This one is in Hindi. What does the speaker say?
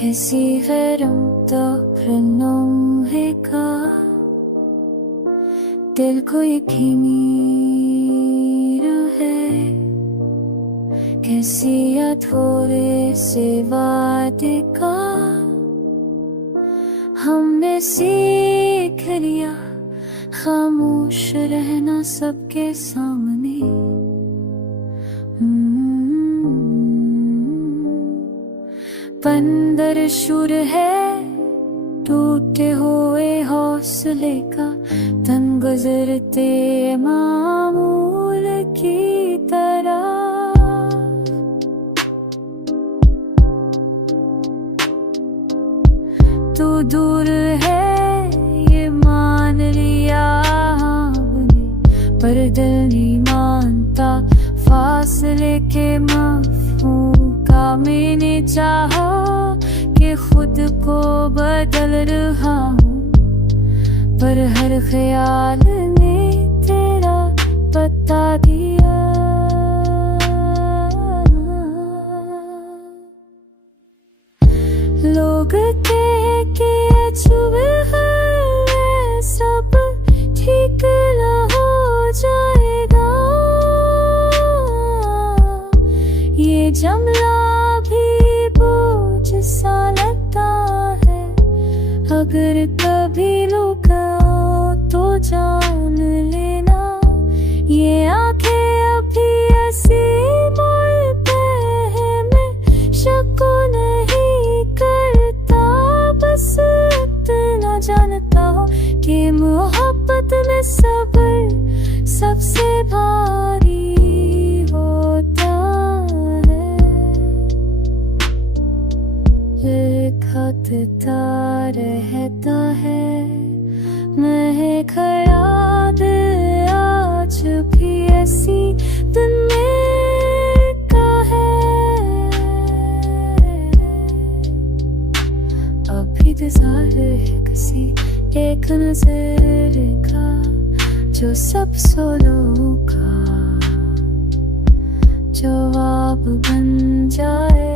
कैसी गरम तो लम्हे का दिल को यकीनी रहे, कैसी अधूरे से वादे का हमने सीख लिया खामोश रहना सबके सामने। बंदर शुर है टूटे हुए हौसले का, तन गुजरते मामूल की तरह। तू दूर है ये मान लिया हमने, पर दिल नहीं मानता फासले के मफ़हूम का। मैंने चाहा कि खुद को बदल रहा हूँ, पर हर ख्याल ने तेरा बता दिया। लोग कहे कि अजूब है सब ठीक ना हो जाएगा, ये जमला भी बोझ सा लगता है। अगर कभी लुका तो जान लेना, ये आंखें अभी ऐसी मरते हैं। मैं शक नहीं करता, बस इतना जानता हूँ कि मोहब्बत में सब्र सबसे भारी होता है। लिखता रहता है महक याद आज भी ऐसी दिन में का है। अभी इंतज़ार है किसी एक नजर का, जो सब सोलों का जवाब बन जाए।